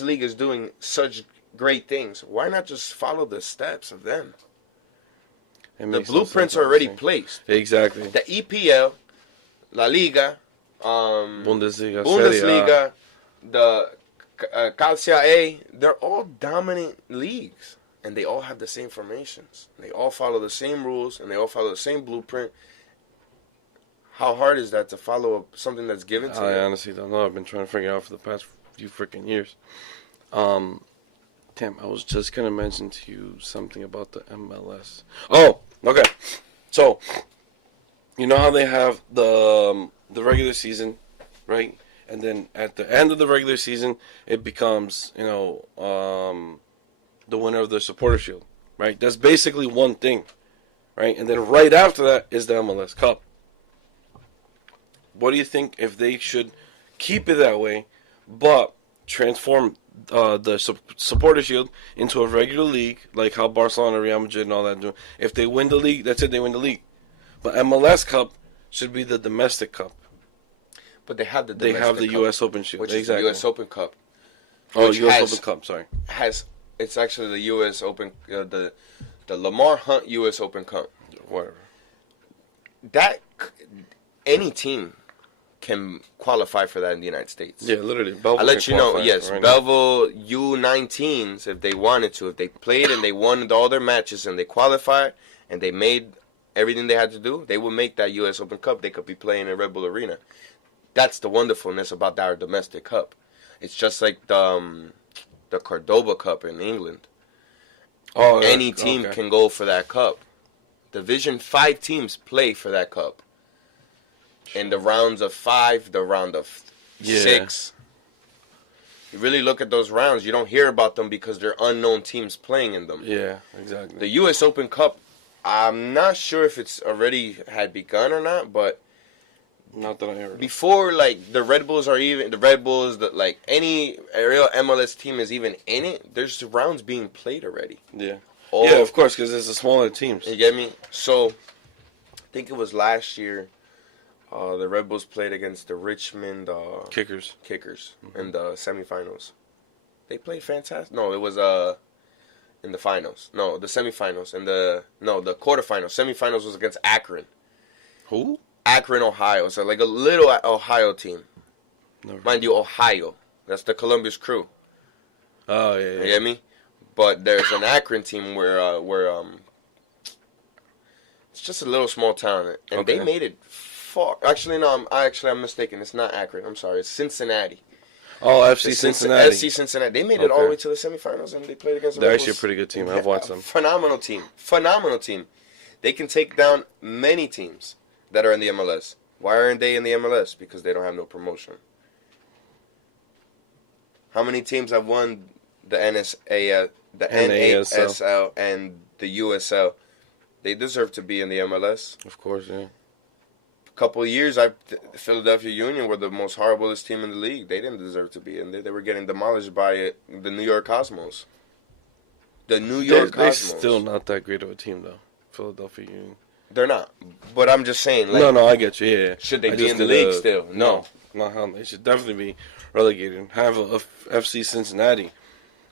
league is doing such great things. Why not just follow the steps of them? The blueprints are already placed. Exactly. The EPL, La Liga, Bundesliga, the Calcia A, they're all dominant leagues. And they all have the same formations. They all follow the same rules, and they all follow the same blueprint. How hard is that to follow something that's given to you? I honestly don't know. I've been trying to figure it out for the past few freaking years. Tim, I was just going to mention to you something about the MLS. Oh, okay. So, you know how they have the regular season, right? And then at the end of the regular season, it becomes, the winner of the Supporter Shield, right? That's basically one thing, right? And then right after that is the MLS Cup. What do you think if they should keep it that way, but transform the Supporter Shield into a regular league, like how Barcelona, Real Madrid, and all that do? If they win the league, that's it, they win the league. But MLS Cup should be the domestic cup. But they have the U.S. Open Shield, which exactly. is the U.S. Open Cup. Oh, U.S. Open Cup. Sorry. It's actually the U.S. Open, the Lamar Hunt U.S. Open Cup. Whatever. That any team can qualify for that in the United States. Yeah, literally. Belleville I'll let you know. Yes, right Belleville U19s, if they wanted to, if they played and they won all their matches and they qualified and they made everything they had to do, they would make that U.S. Open Cup. They could be playing in Red Bull Arena. That's the wonderfulness about our domestic cup. It's just like the Cordoba Cup in England. Oh, any team can go for that cup. Division 5 teams play for that cup. In the rounds of 5, the round of 6. You really look at those rounds, you don't hear about them because they're unknown teams playing in them. Yeah, exactly. The U.S. Open Cup, I'm not sure if it's already had begun or not, but not that I heard. Before, like, the Red Bulls, any real MLS team is even in it, there's rounds being played already. Yeah. Yeah, of course, because it's the smaller teams. You get me? So, I think it was last year, the Red Bulls played against the Richmond Kickers in the semifinals. They played fantastic. No, it was in the finals. No, the semifinals. The quarterfinals. Semifinals was against Akron. Who? Akron, Ohio. So like a little Ohio team. Mind you, Ohio. That's the Columbus Crew. Oh, yeah. You get me? But there's an Akron team where it's just a little small town, and they made it far. Actually, no, I'm mistaken. It's not Akron. I'm sorry. It's Cincinnati. Oh, FC Cincinnati. FC Cincinnati. They made it all the way to the semifinals, and they played against. They're actually a pretty good team. I've watched them. Phenomenal team. They can take down many teams that are in the MLS. Why aren't they in the MLS? Because they don't have no promotion. How many teams have won the NASL, and the USL? They deserve to be in the MLS. Of course, yeah. A couple of years, Philadelphia Union were the most horriblest team in the league. They didn't deserve to be in there. They were getting demolished by the New York Cosmos. The New York Cosmos. They're still not that great of a team, though. Philadelphia Union. They're not. But I'm just saying. Like, no, I get you. Yeah. Should they be in the league still? No. No, they should definitely be relegated. Have a FC Cincinnati.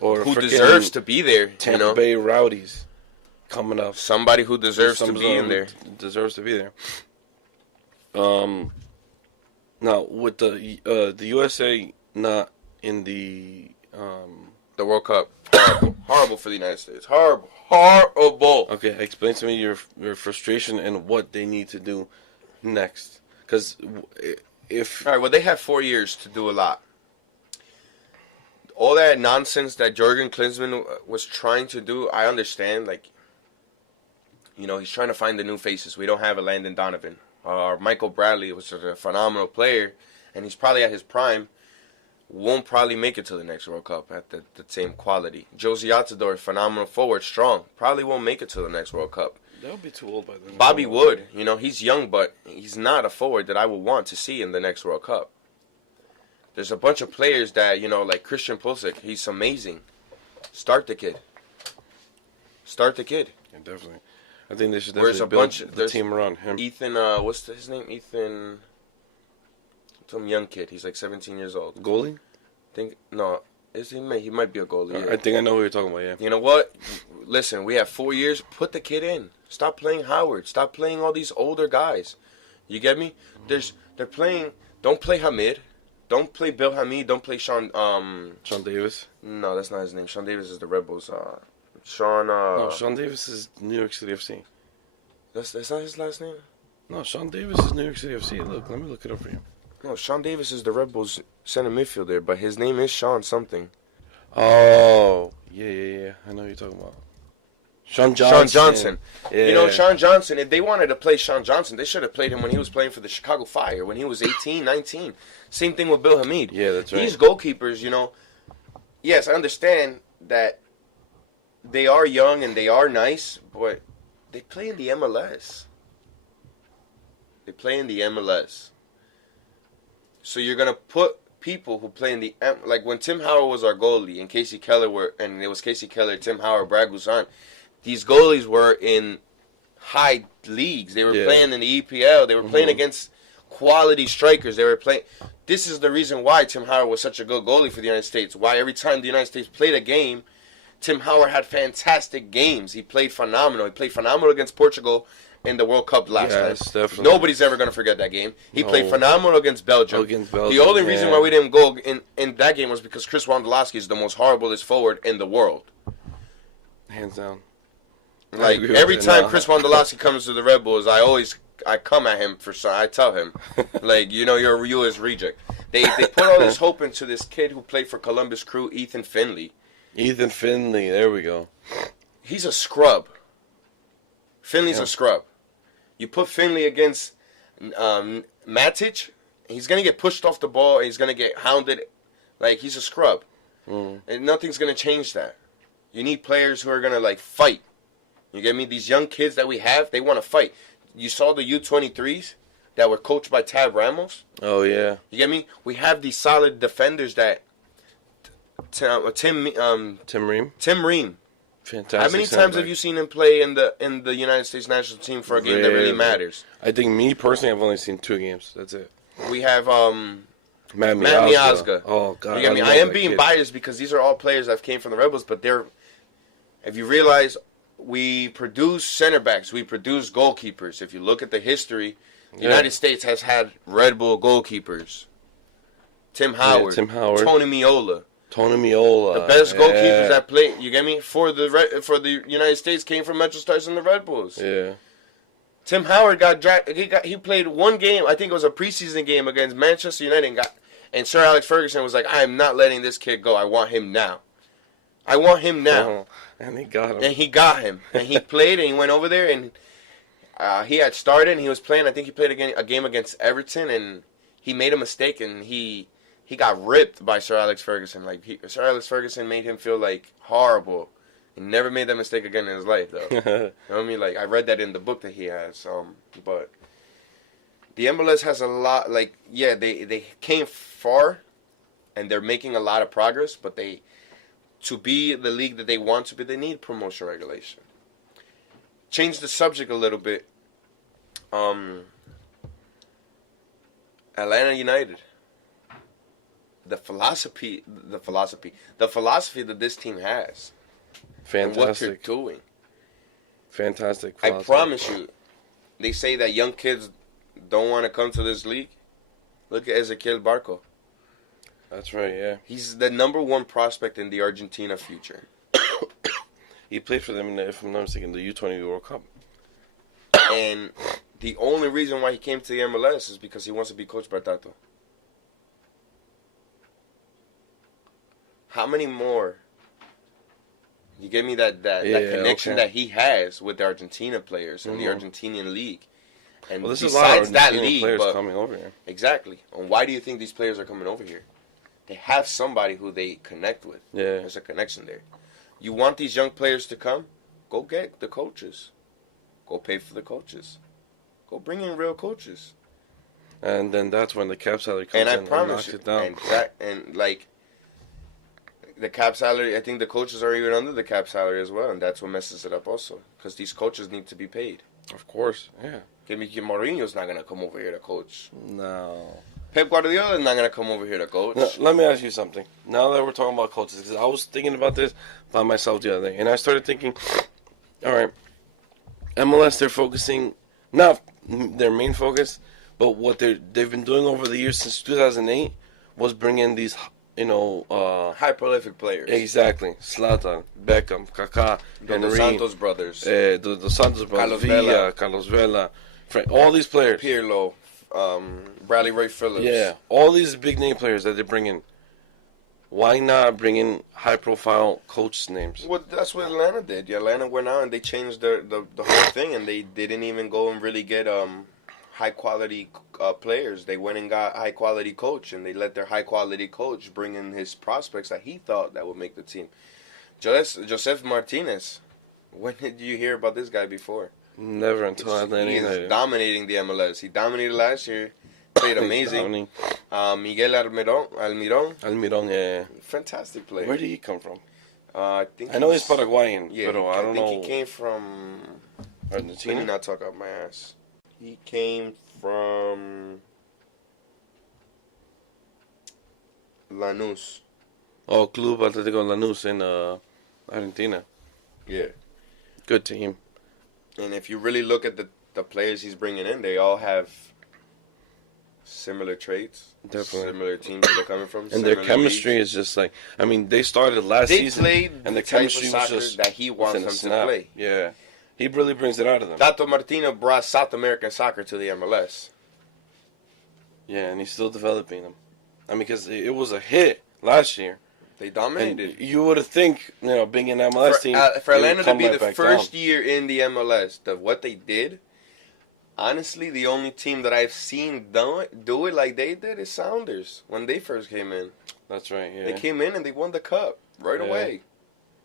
Or who deserves to be there. Tampa Bay Rowdies coming up. Somebody who deserves to be in there. Deserves to be there. Now, with the USA not in the World Cup. Horrible for the United States. Horrible. Okay, explain to me your frustration and what they need to do next. Because if... All right, well, they have 4 years to do a lot. All that nonsense that Jurgen Klinsmann was trying to do, I understand. Like, he's trying to find the new faces. We don't have a Landon Donovan. Michael Bradley was a phenomenal player, and he's probably at his prime. Won't probably make it to the next World Cup at the same quality. Josie Altidore, phenomenal forward, strong. Probably won't make it to the next World Cup. They'll be too old by then. Bobby Wood, he's young, but he's not a forward that I would want to see in the next World Cup. There's a bunch of players that, like Christian Pulisic. He's amazing. Start the kid. Yeah, definitely. I think they should definitely build the team around him. Ethan, what's his name? Some young kid. He's like 17 years old. Goalie? Is Is he might be a goalie. Yeah. I think I know who you're talking about. Yeah. You know what? Listen, we have 4 years. Put the kid in. Stop playing Howard. Stop playing all these older guys. You get me? They're playing. Don't play Hamid. Don't play Bill Hamid. Don't play Sean. Sean Davis. No, that's not his name. Sean Davis is the Red Bulls. Sean. No, Sean Davis is New York City FC. That's not his last name. No, Sean Davis is New York City FC. Look, let me look it up for you. No, Sean Davis is the Red Bulls center midfielder, but his name is Sean something. Oh, yeah. I know who you're talking about. Sean Johnson. Yeah. You know, Sean Johnson, if they wanted to play Sean Johnson, they should have played him when he was playing for the Chicago Fire, when he was 18, 19. Same thing with Bill Hamid. Yeah, that's right. These goalkeepers, you know, yes, I understand that they are young and they are nice, but they play in the MLS. They play in the MLS. So you're going to put people who play in the... Like when Tim Howard was our goalie and Casey Keller were... And it was Casey Keller, Tim Howard, Brad Guzan. These goalies were in high leagues. They were playing in the EPL. They were playing against quality strikers. They were playing... This is the reason why Tim Howard was such a good goalie for the United States. Why every time the United States played a game, Tim Howard had fantastic games. He played phenomenal. He played phenomenal against Portugal in the World Cup last time. Definitely. Nobody's ever going to forget that game. He played phenomenal against Belgium. The only reason why we didn't go in that game was because Chris Wondolowski is the most horriblest forward in the world. Hands down. Like, every time Chris Wondolowski comes to the Red Bulls, I come at him for some. I tell him, like, you know, you're a U.S. reject. They put all this hope into this kid who played for Columbus Crew, Ethan Finley. Ethan Finley, there we go. He's a scrub. Finley's a scrub. You put Finley against Matic, he's going to get pushed off the ball, and he's going to get hounded. Like, he's a scrub. And nothing's going to change that. You need players who are going to, like, fight. You get me? These young kids that we have, they want to fight. You saw the U23s that were coached by Tab Ramos? Oh, yeah. You get me? We have these solid defenders that... Tim Ream. Fantastic. How many times have you seen him play in the United States national team for a game that really matters? I think me personally, I've only seen 2 games. That's it. We have Matt Miazga. Oh God, you get me? I am being biased because these are all players that came from the Rebels, but they're. If you realize, we produce center backs, we produce goalkeepers. If you look at the history, the United States has had Red Bull goalkeepers. Tim Howard, Tony Miola. The best goalkeepers that played, you get me, for the United States came from Metro Stars and the Red Bulls. Yeah. Tim Howard got drafted. He played one game. I think it was a preseason game against Manchester United, and Sir Alex Ferguson was like, "I am not letting this kid go. I want him now. I want him now." And he got him. And he got him. And he played, and he went over there, and he had started, and he was playing. I think he played a game against Everton, and he made a mistake, and he got ripped by Sir Alex Ferguson. Like, Sir Alex Ferguson made him feel, like, horrible. He never made that mistake again in his life, though. You know what I mean? Like, I read that in the book that he has. But the MLS has a lot, like, yeah, they came far, and they're making a lot of progress, but to be the league that they want to be, they need promotion regulation. Change the subject a little bit. Atlanta United. The philosophy that this team has. Fantastic. And what they're doing. Fantastic philosophy. I promise you, they say that young kids don't want to come to this league. Look at Ezequiel Barco. That's right, yeah. He's the number 1 prospect in the Argentina future. He played for them, if I'm not mistaken, the U20 World Cup. And the only reason why he came to the MLS is because he wants to be coached by Tato. How many more? You give me that connection that he has with the Argentina players and the Argentinian league. And well, besides that league, players coming over here. Exactly. And why do you think these players are coming over here? They have somebody who they connect with. Yeah. There's a connection there. You want these young players to come? Go get the coaches. Go pay for the coaches. Go bring in real coaches. And then that's when the cap salary comes in and knocks it down. And like, the cap salary, I think the coaches are even under the cap salary as well, and that's what messes it up also. Because these coaches need to be paid. Of course, yeah. Mourinho's not going to come over here to coach. No. Pep Guardiola is not gonna come over here to coach. Now, let me ask you something. Now that we're talking about coaches, because I was thinking about this by myself the other day, and I started thinking, all right, MLS, they're focusing, not their main focus, but what they've been doing over the years since 2008 was bringing these, High prolific players. exactly, Zlatan, Beckham, Kaká, The Henry, Dos Santos brothers. the Santos brothers, Carlos Vela. Carlos Vela, all these players. Pirlo. Bradley Ray Phillips. Yeah, all these big name players that they bring in. Why not bring in high profile coach names? Well, that's what Atlanta did. Yeah, Atlanta went out and they changed the whole thing, and they didn't even go and really get high quality players. They went and got high quality coach, and they let their high quality coach bring in his prospects that he thought that would make the team. Joseph Martinez. When did you hear about this guy before? Never until Atlanta He is United. dominating the MLS. He dominated last year. Played amazing. Miguel Almiron. Almiron, yeah. Fantastic player. Where did he come from? I know he's Paraguayan, Yeah, but I don't know. I think he came from. Let me Argentina? not talk out my ass. He came from Lanús. Oh, Club Atlético Lanús in Argentina. Yeah. Good team. And if you really look at the players he's bringing in, they all have similar traits. Definitely. Similar teams that they're coming from. And their similar chemistry leagues. is just like, I mean, they started last They season. played and the type of chemistry was soccer just that he wants within a them to snap. play. Yeah. He really brings it out of them. Tato Martino brought South American soccer to the MLS. Yeah, and he's still developing them. I mean, because it was a hit last year. They And dominated. you would have think, being an MLS team, For they would Atlanta to come be right the back first down. year in the MLS, what they did, honestly, the only team that I've seen do it like they did is Sounders when they first came in. That's right. Yeah. They came in and they won the cup right Yeah. away.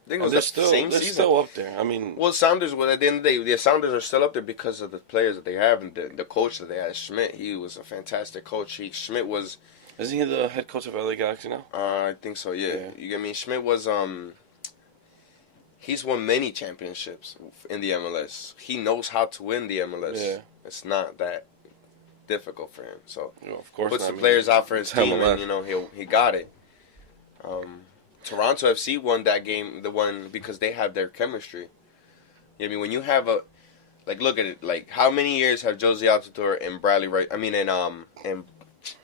I think it And was the same they're season. still up there. I mean, Well, Sounders, at the end of the day, the Sounders are still up there because of the players that they have and the coach that they had, Schmidt. He was a fantastic coach. Schmidt was, isn't he the head coach of LA Galaxy now? I think so, yeah. Yeah. You get me? Schmidt was, he's won many championships in the MLS. He knows how to win the MLS. Yeah. It's not that difficult for him. So Of course puts not. the players out for his it's team, MLS. and he got it. Toronto FC won that game, the one because they have their chemistry. I mean, when you have look at it, like how many years have Josie Altidore and Bradley Wright? I mean, and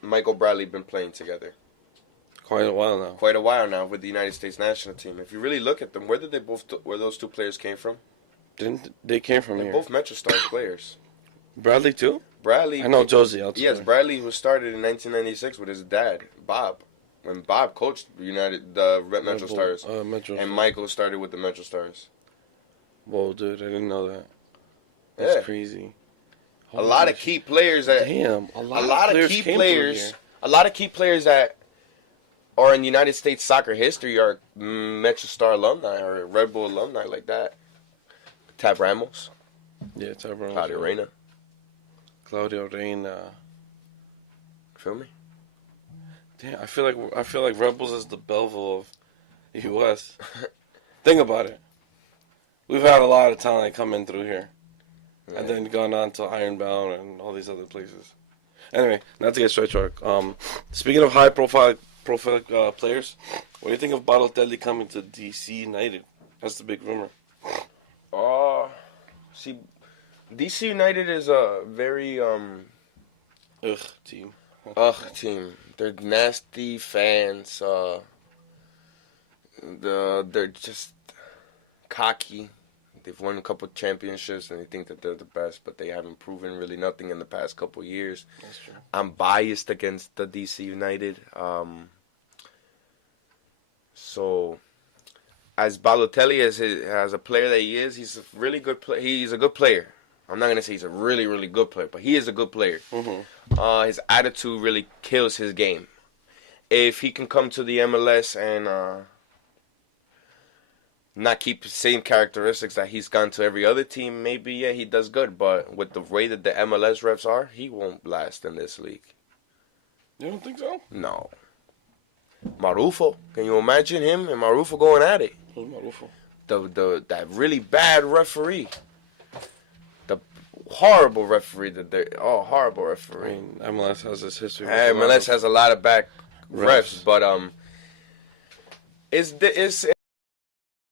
Michael Bradley been playing together? Quite a while now. Quite a while now with the United States national team. If you really look at them, where those two players came from? Didn't they came from They're here? both MetroStars players. Bradley too. Bradley. I know Josie. Yes, Bradley was started in 1996 with his dad, Bob. When Bob coached the MetroStars, Metro. and Michael started with the MetroStars. Whoa, dude! I didn't know that. That's Yeah. crazy. A lot of key players that Damn, a lot of key players that are in United States soccer history are MetroStar alumni or Red Bull alumni like that. Tab Ramos, Yeah, it's everyone. Claudio Reyna. Claudio Reyna. Feel me? Damn, I feel like Red Bulls is the Belleville of the U.S. Think about it. We've had a lot of talent come in through here, and then gone on to Ironbound and all these other places. Anyway, not to get sidetracked. Speaking of high-profile players, what do you think of Balotelli coming to DC United? That's the big rumor. See, DC United is a very Team. team. They're nasty fans. They're just cocky. They've won a couple championships and they think that they're the best, but they haven't proven really nothing in the past couple years. That's true. I'm biased against the DC United. So, as Balotelli as a player that he is, he's a really good player. He's a good player. I'm not gonna say he's a really, really good player, but he is a good player. Mm-hmm. His attitude really kills his game. If he can come to the MLS and not keep the same characteristics that he's gone to every other team, maybe, yeah, he does good. But with the way that the MLS refs are, he won't last in this league. You don't think so? No. Marufo, can you imagine him and Marufo going at it? Who's Marufo? That really bad referee. horrible referee that they horrible I referee. mean, MLS has this history. MLS has a lot of back refs, refs. but it's